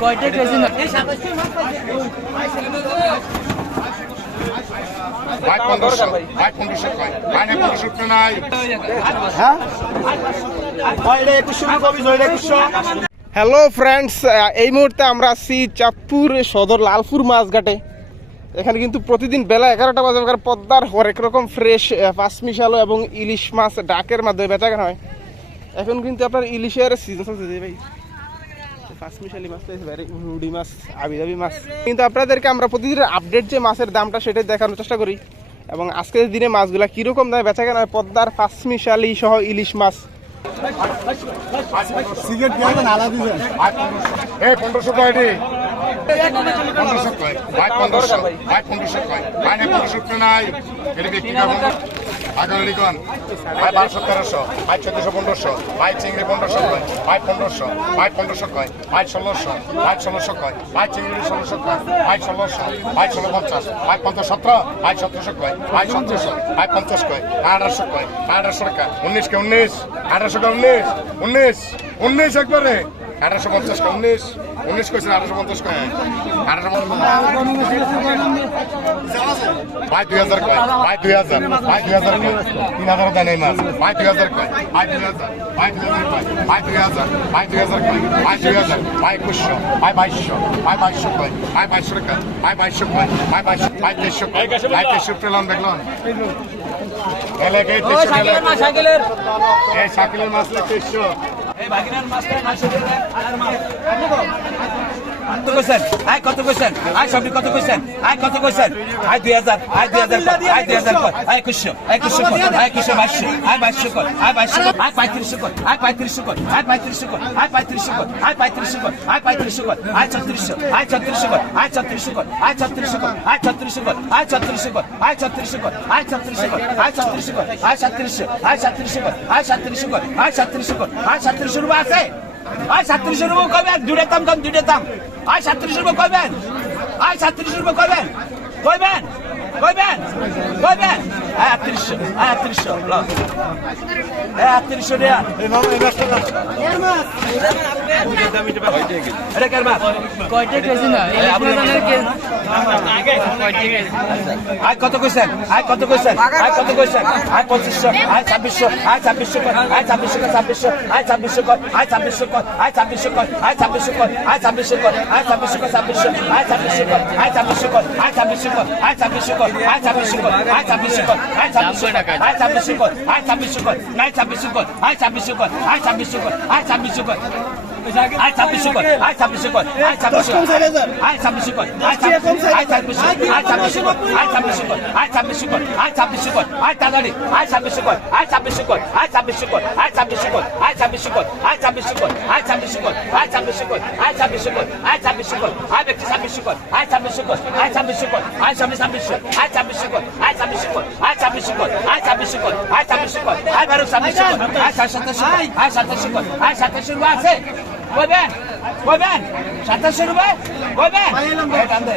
কয়টা কেজি না hello friends এই মুহূর্তে আমরা আছি চাঁদপুর সদর লালপুর মাছঘাটে এখানে কিন্তু প্রতিদিন বেলা এগারোটা বাজে বাজার পদ্মার হরেক রকম ফ্রেশ পাঁচ মিশালো এবং ইলিশ মাছ ডাকের মাধ্যমে বেচা কেনা হয় এখন কিন্তু আপনার ইলিশের সিজন চলছে ভাই মাছ রুডি মাছ আবিদাবি মাছ। কিন্তু আপনাদেরকে আমরা প্রতিদিন আপডেট যে মাছের দামটা সেটাই দেখানোর চেষ্টা করি। এবং আজকের দিনে মাছগুলা কীরকম দামে বেচা কেনা পদ্মার পাঁচ সহ ইলিশ মাছ। এই পনেরোশো পনেরোশো কয়। পনেরোশো। ভাই পনেরোশো কয়। পনেরোশো নাই। আগামী লিখন ভাই বারোশো তেরোশো, ভাই চোদ্দশো পনেরোশো, ভাই চিংড়ি পনেরোশো কয়, ভাই পনেরোশো ভাই পনেরোশো কয়, ভাই ষোলোশো ভাই ষোলোশো কয়, ভাই চিংড়ি ষোলোশো কয়, ভাই ষোলোশো, ভাই ষোলো পঞ্চাশ, ভাই পঞ্চাশ সতেরো, ভাই সতেরোশো কয়, ভাই সতেরোশো, ভাই পঞ্চাশ কয় আঠারোশো কয় আঠারোশো টাকা, উনিশ কে উনিশ উনিশ একবারে। আঠারোশো পঞ্চাশ উনিশ। উনিশ কইছেন আঠারোশো পঞ্চাশ কয় আঠারোশো ভাই দুই হাজার কয়। ভাই দুই হাজার। ভাই দুই হাজার কয়। তিন হাজার দেয় নেই মাছ ভাই দুই হাজার কয়। ভাই দুই হাজার। ভাই দুই হাজার কয়। ভাই দুই হাজার। ভাই দুই হাজার কয়। ভাই দুই হাজার। ভাই একুশশো। ভাই বাইশশো। ভাই বাইশশো কয়। ভাই বাইশশো টাকা ভাই বাইশশো কয়। ভাই বাইশশো ভাই তেইশশো কয়। ভাই তেইশশো পেলাম দেখলাম। এই সাকিলের মাছ তেইশশো। এই ভাগিনার মাছটা মাছ কত কইছেন আয় কত কইছেন আয় সবটি কত কইছেন আয় কত কইছেন আয় দুই হাজার আয় দুই হাজার আয় দুই হাজার আয় একুশশো একুশশো কর, আয় একুশশো বাইশশো আয় বাইশশো কর আয় বাইশশো কর আয় পঁয়ত্রিশশো কর আয় পঁয়ত্রিশশো কর আয় পঁয়ত্রিশশো কর আয় পঁয়ত্রিশশো কর আয় পঁয়ত্রিশশো কর আয় পঁয়ত্রিশশো কর আয় ছত্রিশশো আয় ছত্রিশশো কর আয় ছত্রিশশো কর আয় ছত্রিশশো কর আয় ছত্রিশশো কর আয় ছত্রিশশো কর আয় ছত্রিশশো কর আয় ছত্রিশশো কর আয় ছত্রিশশো কর আয় সাতত্রিশশো আয় সাতত্রিশশো কর আয় সাতত্রিশশো কর আছে আয় সাতত্রিশশো রুপা কবেন দুটো দুটো আয় সাতত্রিশ রুপে কইবেন আয় সাতত্রিশ রুপে কইবেন কইবেন কইবেন কইবেন আয় আটত্রিশশো আয় আটত্রিশশো আয় আটত্রিশশো রিয়া এটা কার মাছ কয়টা কেজি না আয় কত কইছেন আয় কত কইছেন আয় কত কইছেন আয় পঁচিশশো আয় ছাব্বিশশো আয় ছাব্বিশশো কর আয় ছাব্বিশশো কর ছাব্বিশশো আয় ছাব্বিশশো কর আয় ছাব্বিশশো কর আয় ছাব্বিশশো কর আয় ছাব্বিশশো কর আয় ছাব্বিশশো কর আয় ছাব্বিশশো কর ছাব্বিশশো আয় ছাব্বিশশো কর আয় ছাব্বিশশো কর আয় ছাব্বিশশো কর আয় ছাব্বিশশো কর আয় ছাব্বিশশো हाय छापीस शिकवत हाय छापीस शिकवत हाय छापीस शिकवत हाय छापीस शिकवत हाय छापीस शिकवत नाही छापीस शिकवत हाय छापीस शिकवत हाय छापीस शिकवत हाय छापीस शिकवत আয় ছাব্বিশশো কর আয় ছাব্বিশশো কর আয় ছাব্বিশশো কর আয় ছাব্বিশশো আয় ছাব্বিশশো কর আয় ছাব্বিশশো আয় ছাব্বিশশো আয় ছাব্বিশশো কর আয় ছাব্বিশশো কর আয় ছাব্বিশশো কর আয় ছাব্বিশশো কর আয় তাড়াতাড়ি আয় ছাব্বিশশো কর আয় ছাব্বিশশো কর আয় ছাব্বিশশো কর আয় ছাব্বিশশো কর আয় ছাব্বিশশো কর আয় ছাব্বিশশো কর আয় ছাব্বিশশো কর আয় ছাব্বিশশো কর আয় ছাব্বিশশো কর আয় ছাব্বিশশো কর আয় ব্যক্তি ছাব্বিশশো কর আয় ছাব্বিশশো কর আয় ছাব্বিশশো কর আয় ছাব্বিশ ছাব্বিশশো আয় ছাব্বিশশো কর আয় ছাব্বিশশো কর আয় ছাব্বিশশো কর আয় ছাব্বিশশো কর আয় ছাব্বিশশো কর আয় বারো ছাব্বিশশো কর আয় সাতাশশো আয় সাতাশশো কর আয় সাতাশশো রুপা আছে কইবেন কইবেন সাতাশশো রুপা? কইবেন দে।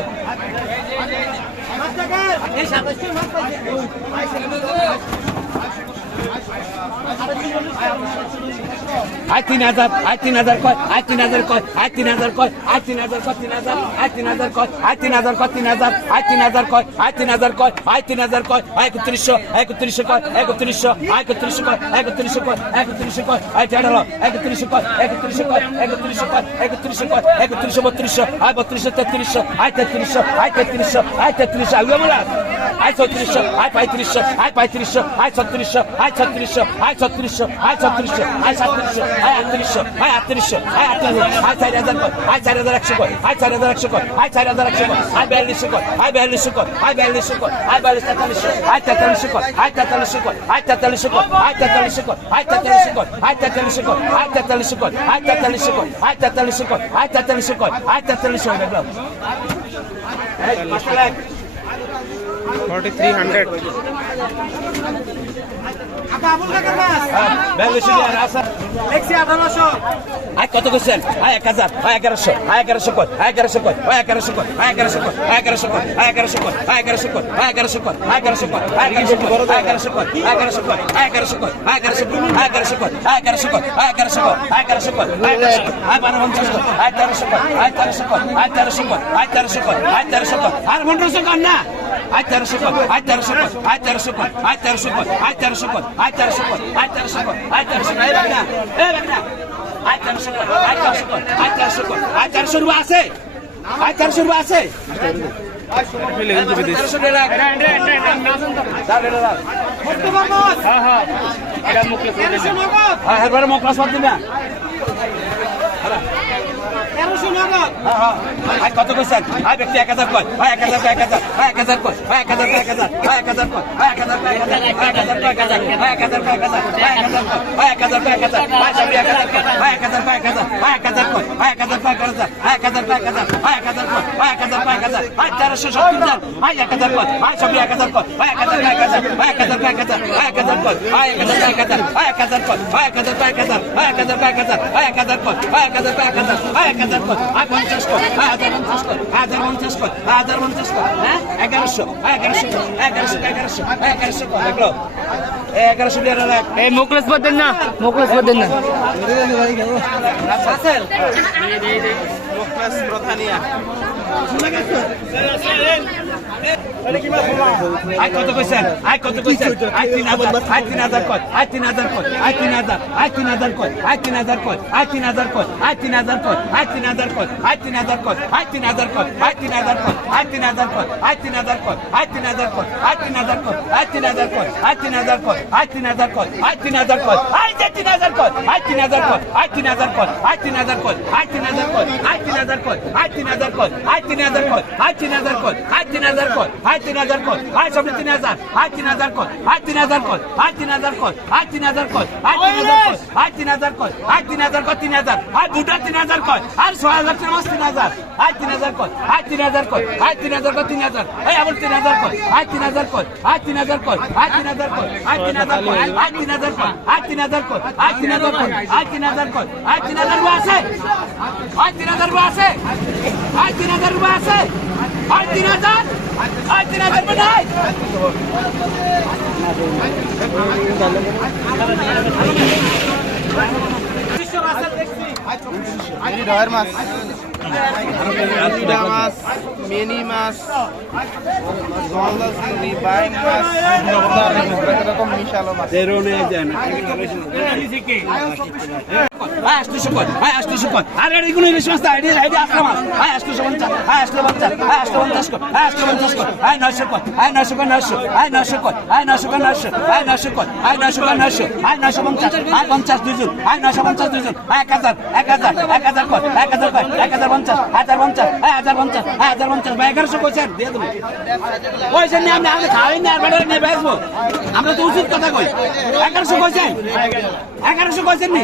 আয় তিন হাজার আয় তিন হাজার কয় আয় তিন হাজার কয় আয় তিন হাজার কয় আয় তিন হাজার কয় তিন হাজার আয় তিন হাজার কয় আয় তিন হাজার কয় তিন হাজার আয় তিন হাজার কয় আয় তিন হাজার কয় আয় তিন হাজার কয় আয় একত্রিশশো একত্রিশশো কয় একত্রিশশো আয় একত্রিশশো কয় একত্রিশশো কয় একত্রিশশো কয় আয় তেরো একত্রিশশো কয় একত্রিশশো কয় একত্রিশশো কয় একত্রিশশো কয় একত্রিশশো বত্রিশশো আয় বত্রিশশো তেত্রিশশো আয় তেত্রিশশো আয় তেত্রিশশো আয় তেত্রিশশো আলু আমরা আয় ছত্রিশশো আয় পঁয়ত্রিশশো আয় পঁয়ত্রিশশো আয় ছত্রিশশো আয় ছত্রিশশো আয় ছত্রিশশো আয় ছত্রিশশো আয় সাতত্রিশশো আয় আটত্রিশশো আয় আটত্রিশশো আয় আটত্রিশশো আয় চার হাজার কর আয় চার হাজার একশো কর আয় চার হাজার একশো কর আয় চার হাজার একশো কর আয় বিয়াল্লিশশো কর আয় বিয়াল্লিশশো কর আয় বিয়াল্লিশশো কর আয় বিয়াল্লিশ তেতাল্লিশশো আয় তেতাল্লিশশো কর আয় তেতাল্লিশশো কর আয় তেতাল্লিশশো কর আয় তেতাল্লিশশো কর আয় তেতাল্লিশশো কর আয় তেতাল্লিশশো কর আয় তেতাল্লিশশো কর আয় তেতাল্লিশশো কর আয় তেতাল্লিশশো কর আয় তেতাল্লিশশো কর আয় তেতাল্লিশশো দেখলাম ফর্টি থ্রি হান্ড্রেড বেঙ্গলি আসা আয় কত করছেন আয় এক হাজার আয় এগারোশো আয় এগারোশো কর আয় এগারোশো কর আয় এগারোশো কর আয় এগারোশো কর আয় এগারোশো কর আয় এগারোশো কর আয় এগারোশো কর আয় এগারোশো কর আয় এগারোশো কর আয় এগারোশো কর আয় এগারোশো কর আয় এগারোশো কর আয় এগারোশো কর আয় এগারোশো কর আয় এগারোশো কর আয় এগারোশো কর আয় এগারোশো কর আয় এগারোশো কর আয় এগারোশো কর আয় বারো পঞ্চাশ কর আয় তেরোশো কর আয় তেরোশো কর আয় তেরোশো কর আয় তেরোশো কর আয় তেরোশো কর আর পনেরোশো কর না আয় তেরোশো কর আয় তেরোশো কর আয় কর আয় তেরোশো কর আয় তেরোশো কর আয় তেরোশো কর আয় তেরোশো কর আয় তেরোশো কর এই রাখ না এই রাখ না আয় তেরোশো কর আয় তেরোশো কর আয় তেরোশো কর আয় তেরোশো রুপা আছে আয় তেরোশো রুপা আছে তেরোশো টাকা রাখ। রাখ, রাখ, রাখ। হ্যাঁ হ্যাঁ এবারে মকলাস বাদ দিবে হ্যাঁ, হ্যাঁ। আয় কত কইছেন আয় ব্যক্তি এক হাজার কয় আয় এক হাজার কয় এক হাজার আয় এক হাজার কয় আয় এক হাজার কয় এক হাজার আয় এক হাজার কয় আয় এক হাজার কয় এক হাজার আয় এক হাজার কয় এক হাজার আয় এক হাজার কয় এক হাজার আয় এক হাজার কয় আয় এক হাজার কয় এক হাজার আয় সবই এক হাজার কয় আয় এক হাজার কয় এক হাজার আয় এক হাজার কয় আয় এক হাজার কয় এক হাজার আয় এক হাজার কয় এক হাজার আয় এক হাজার কয় আয় এক হাজার কয় এক হাজার আয় তেরোশো সত্তর জন আয় এক হাজার কয় আয় সবই এক হাজার কয় আয় এক হাজার কয় এক হাজার আয় এক হাজার কয় এক হাজার আয় এক হাজার কয় আয় এক হাজার কয় এক হাজার আয় এক হাজার কয় আয় এক হাজার কয় এক হাজার আয় এক হাজার কয় এক হাজার আয় এক হাজার কয় আয় এক হাজার কয় এক হাজার আয় এক হাজার কয় আয় পঞ্চাশ আয় হাজার পঞ্চাশ কয় হাজার পঞ্চাশ কয় হাজার পঞ্চাশ কয় হ্যাঁ এগারোশো এগারোশো এগারোশো এগারোশো এগারোশো কয় দেখল এগারোশো টাকা রাখ এই না মুখলেস বাদ না কত কইছেন আয় তিন হাজার আয় তিন হাজার কয় তিন হাজার কয় তিন হাজার আয় তিন তিন হাজার কয় আয় তিন হাজার কয় তিন হাজার কয় আয় তিন হাজার কয় তিন হাজার কয় আয় তিন হাজার কয় আয় তিন হাজার কয় আয় তিন হাজার কয় আয় তিন হাজার কয় আয় তিন হাজার কয় আয় তিন হাজার কয় আয় তিন হাজার কয় আয় তিন হাজার কয় আয় তিন হাজার কয় আয় তিন হাজার কয় আয় তিন হাজার কয় আয় তিন হাজার কয় আয় তিন হাজার কয় আয় তিন হাজার কয় আয় তিন হাজার কয় আয় তিন হাজার কয় আয় তিন হাজার কয় আয় তিন হাজার কয় আয় তিন হাজার কয় আয় তিন হাজার কয় আয় সবই তিন হাজার আয় তিন হাজার কয় আয় তিন হাজার কয় আয় তিন হাজার কয় আয় তিন হাজার কয় আয় তিন হাজার কয় আয় তিন হাজার কয় আয় তিন হাজার কয় তিন হাজার আয় দুটা তিন হাজার কয় আর ছয় হাজার মাস তিন হাজার আয় তিন হাজার কয় আয় তিন হাজার কয় আয় তিন হাজার কয় তিন হাজার এই আবার তিন হাজার কয় আয় তিন হাজার কয় আয় তিন হাজার কয় আয় তিন হাজার কয় আয় তিন হাজার কয় আয় তিন হাজার কয় আয় তিন হাজার কয় আয় তিন হাজার কয় আয় তিন হাজার কয় আয় তিন হাজার রুপা আছে আয় তিন হাজার রুপা আছে? আয় তিন হাজার রুপা আছে? আয় তিন হাজার? আয় তিন হাজার রুপা নাই? মাছ। মাছ মিনি মাছ গলদা চিংড়ি বাইং মাছ এরকম মিশালো মাছ। আয় আসতেছো কয় আয় আসতেছো কয় আর এর কোনো ইলিশ মাছ আইডি আইডি আসলাম আয় আসতেছো পঞ্চাশ আয় আসলে পঞ্চাশ আয় আসলে পঞ্চাশ কয় আয় আসলে পঞ্চাশ কয় আয় নয়শো কয় আয় নয়শো কয় নয়শো? আয় নয়শো কয় আয় নয়শো কয় নয়শো? আয় নয়শো কয় আয় নয়শো কয় নয়শো? আয় নয়শো পঞ্চাশ? আয় পঞ্চাশ দুইজন আয় নয়শো পঞ্চাশ দুইজন আয় এক হাজার এক হাজার এক হাজার কয় এক হাজার কয় এক হাজার পঞ্চাশ হাজার পঞ্চাশ আয় হাজার পঞ্চাশ আয় হাজার পঞ্চাশ। বা এগারোশো কইছেন দিয়ে দেবো। পয়সা নিয়ে আমি আমি খাওয়াই না, আর বেড়ে নিয়ে বেসবো আমরা তো উচিত কথা কই। এগারোশো কইছেন? এগারোশো কইছেন নি?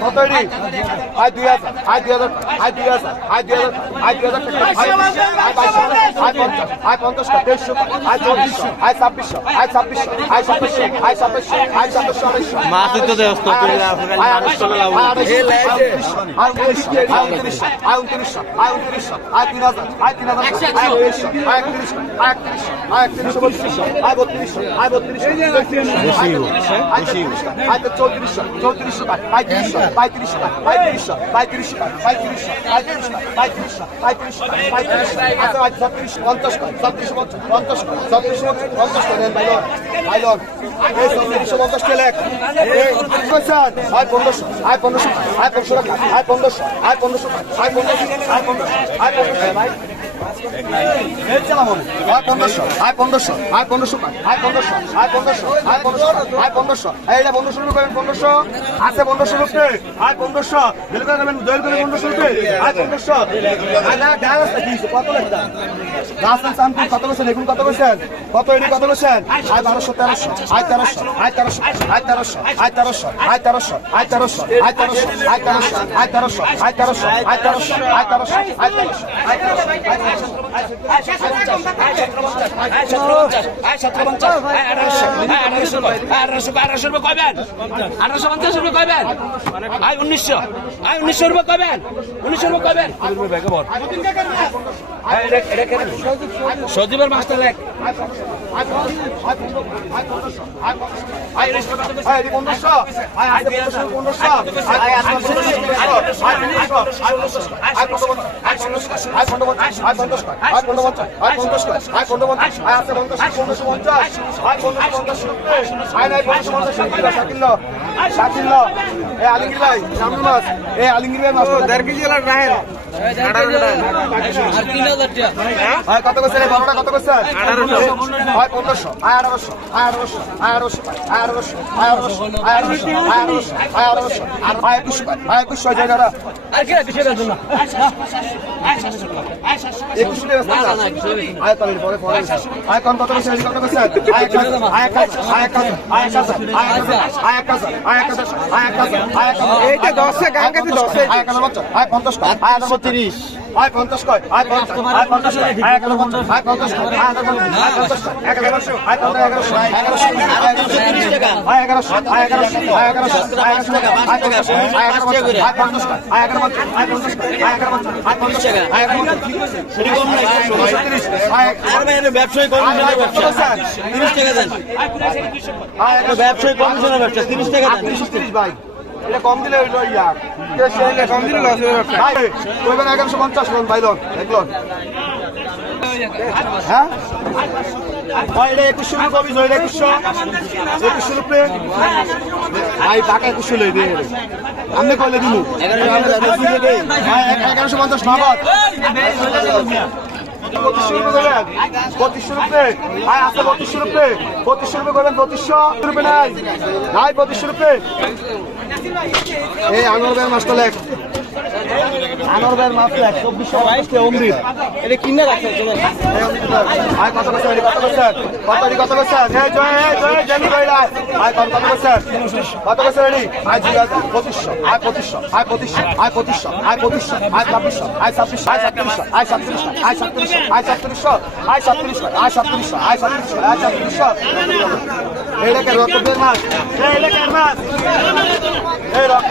কতটি আজ দুই হাজার আজ দুই হাজার আজ দুই হাজার আজ দুই হাজার আজ দুই হাজার আজ পঞ্চাশটা দেড়শো আজ চল্লিশশো আজ ছাব্বিশশো আজ ছাব্বিশশো আজ ছাব্বিশশো আজ ছাব্বিশশো আজ ছাব্বিশশো মাছ তো দেবস্থ করে আয় উনত্রিশশো আয় উনত্রিশশো আয় উনত্রিশশো আয় উনত্রিশশো আয় তিন হাজার আয় তিন হাজার আয় উনত্রিশশো আয় একত্রিশশো আয় একত্রিশশো আয় একত্রিশশো বত্রিশশো আয় বত্রিশশো আয় বত্রিশশো আয় চৌত্রিশশো চৌত্রিশশো আয় তিরিশশো পঁয়ত্রিশশো টাকা পঁয়ত্রিশশো পঁয়ত্রিশশো টাকা পঁয়ত্রিশশো পঁয়ত্রিশশো পঁয়ত্রিশশো পঁয়ত্রিশশো পঁয়ত্রিশশো আচ্ছা, ছত্রিশ, পঞ্চাশ টাকা ছত্রিশ পঞ্চাশ টাকা ছত্রিশ পঞ্চাশ টাকা ভাই ভাই ছত্রিশশো পঞ্চাশ টাকা আয় পনেরোশো আয় পনেরোশো আয় পনেরোশো টাকা আয় পনেরোশো আয় পনেরোশো আয় পনেরোশো আয় পনেরোশো আয় পনেরোশো আয় পনেরোশো ভাই আয় পনেরোশো আয় পনেরোশো আয় পনেরোশো আয় পনেরোশো আয় পনেরোশো আয় পনেরোশো আয় পনেরোশো এটা পনেরোশো রুপে পনেরোশো আছে পনেরোশো রুপে আয় পনেরোশো পনেরোশো রুপে আয় পনেরোশো আয় কি কত লেখা গাছ আছে কত বলছেন এখন কত বলছেন কত এটি কত বলছেন আয় বারোশো তেরোশো আয় তেরোশো আয় তেরোশো আয় তেরোশো আয় তেরোশো আয় তেরোশো আয় তেরোশো আয় তেরোশো আয় তেরোশো আয় তেরোশো আয় তেরোশো আয় তেরোশো আয় তেরোশো আয় তেরোশো আয় তেরোশো পঞ্চাশ রুপে কয়বেন আয় উনিশশো আয় উনিশশো রুপে কয়বেন উনিশশো রুপে কয়বেন সজীবের মাস্টার লেখ। পনেরোশো। আয় আয় আয় আয় আয় আয় আয় আয় আয় আয় আয় আয় আয় আয় কত করছেন এই কত করছেন আয় পনেরোশো আয় আঠারোশো আয় আঠারোশো আয় আঠারোশো আয় আঠারোশো আয় আঠারোশো আয় আঠারোশো আয় আঠারোশো আয় আঠারোশো আর আয় একুশশো আয় একুশশো যায় একুশশো একুশ মিনিট আয়তনের পরে পরে আয়তন কত বছর কত বছর এইটা দশে গান গাছে দশে আয় পঞ্চাশ আয় একশো তিরিশ আয় পঞ্চাশ কয় আয় পঞ্চাশ আয় পঞ্চাশ আয় পঞ্চাশ আয় পঞ্চাশ আয় পঞ্চাশ আয় পঞ্চাশ এক এগারোশো, আয় পঞ্চাশ এগারোশো আয় এগারোশো আয় এগারোশো টাকা আয় এগারোশো আয় এগারোশো আয় এগারোশো আয় এগারোশো টাকা আয় পঞ্চাশ আয় এগারো পঞ্চাশ আয় পঞ্চাশ আয় এগারো পঞ্চাশ আয় পঞ্চাশ আয় এগারো পঞ্চাশ টাকা ব্যবসায়ী? তিরিশ টাকা দেন কমিশনের ব্যবসা তিরিশ টাকা দেন তিরিশ তিরিশ ভাই এটা কম দিলে হইল ইয়া। কম দিলে হয়ে ভাই কইবেন এগারোশো পঞ্চাশ লোন ভাই লোন হ্যাঁ? এটা একুশশো রুপে কবি ভাই এক- এগারোশো পঞ্চাশ নগদ। পঁচিশশো রুপে পঁচিশশো রুপে। ভাই পঁচিশশো রুপে। পঁচিশশো রুপে করবেন পঁচিশশো রুপে নাই। নাই পঁচিশশো রুপে। এই আঙুল মাস্টার লেখ। আনোর ভাইয়ের মাছ লেখ চব্বিশশো বাইশে অমৃত। এটা কিনে রাখছে। আয় কত এটি কত করছেন কত কত করছেন এই জয় এই জয় জানি ভাই আয় কত কত করছেন কত করছেন এটি আয় দুই হাজার পঁচিশশো আয় পঁচিশশো আয় পঁচিশশো আয় পঁচিশশো আয় পঁচিশশো আয় ছাব্বিশশো আয় ছাব্বিশশো আয় সাতত্রিশশো আয় সাতত্রিশশো আয় সাতত্রিশশো আয় সাতত্রিশশো আয় সাতত্রিশশো আয় সাতত্রিশশো আয় সাতত্রিশশো আয় সাতত্রিশশো এই লেখে রক্তের মাছ। এই লেখের মাছ। এই রক্ত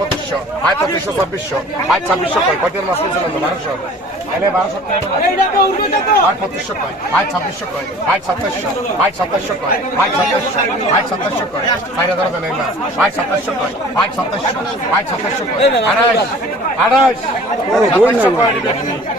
পঁচিশশো আয় পঁচিশশো ছাব্বিশশো আয় ছাব্বিশশো কয় কয়টার মাছ পেয়েছিল তো বারোশো এলে বারোশো আয় পঁচিশশো কয় আয় ছাব্বিশশো কয় আয় সাতাশশো আয় সাতাশশো কয় আয় সাতাশশো আয় সাতাশশো কয় চার হাজার দেন মাছ আয় সাতাশশো কয় আয় সাতাশশো আয় সাতাশশো কয় আড়াইশ আড়াইশ সাতাশশো কয়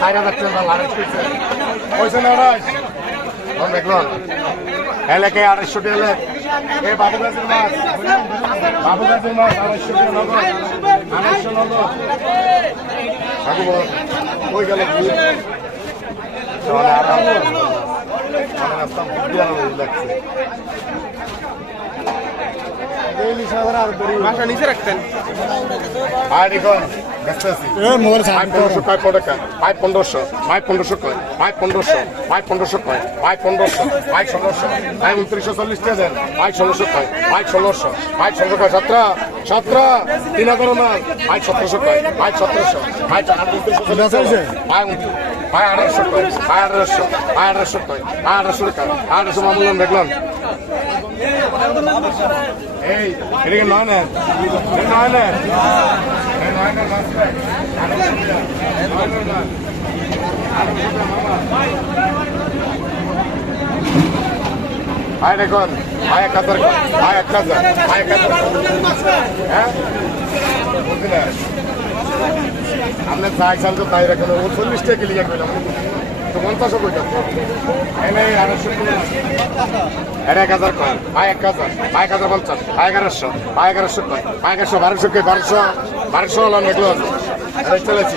চার হাজার টাকা আড়াইশ করছে। কইছে না তখন দেখলাম এলাকায় আড়াইশো টাকা এ বাবু গাছের মাছ। বাবু গাছের মাছ আড়াইশো টাকা নগদ। আড়াইশো নগদ। বাবু কই গেল? তাহলে আরাম। খুব লাগছে। মাছটা নিচে রাখতেন। ব্যস্ত আছি ভাই পনেরোশো কয় ভাই পনেরোশো ভাই পনেরোশো কয় ভাই পনেরোশো ভাই পনেরোশো কয় ভাই পনেরোশো ভাই ষোলোশো ভাই উনত্রিশশো চল্লিশ দেন ভাই ষোলোশো কয় ভাই ষোলোশো ভাই ষোলোশো কয় সতেরো সতেরো তিন হাজার মাল ভাই সতেরোশো কয় ভাই সতেরোশো ভাই উনত্রিশ ভাই আঠারোশো কয় আঠারোশো ভাই আঠারোশো কয় আঠারোশো টাকা আঠারোশো মামুলাম দেখলাম। এই এদিকে নয় না এই নয় না এই নয় না মাছ ভাই। নয় না, নয়। ভাই দেখুন ভাই এক হাজার কর, ভাই এক হাজার ভাই এক হাজার হ্যাঁ বুঝলেন আপনি চাই পঞ্চাশও কই এনে আড়াইশো এর এক হাজার কয় ভাই এক হাজার, ভাই এক হাজার পঞ্চাশ, ভাই এগারোশো ভাই এগারোশো কয় ভাই এগারোশো, বারোশো কয় বারোশো বারোশো হলাম এগুলো। চলেছি।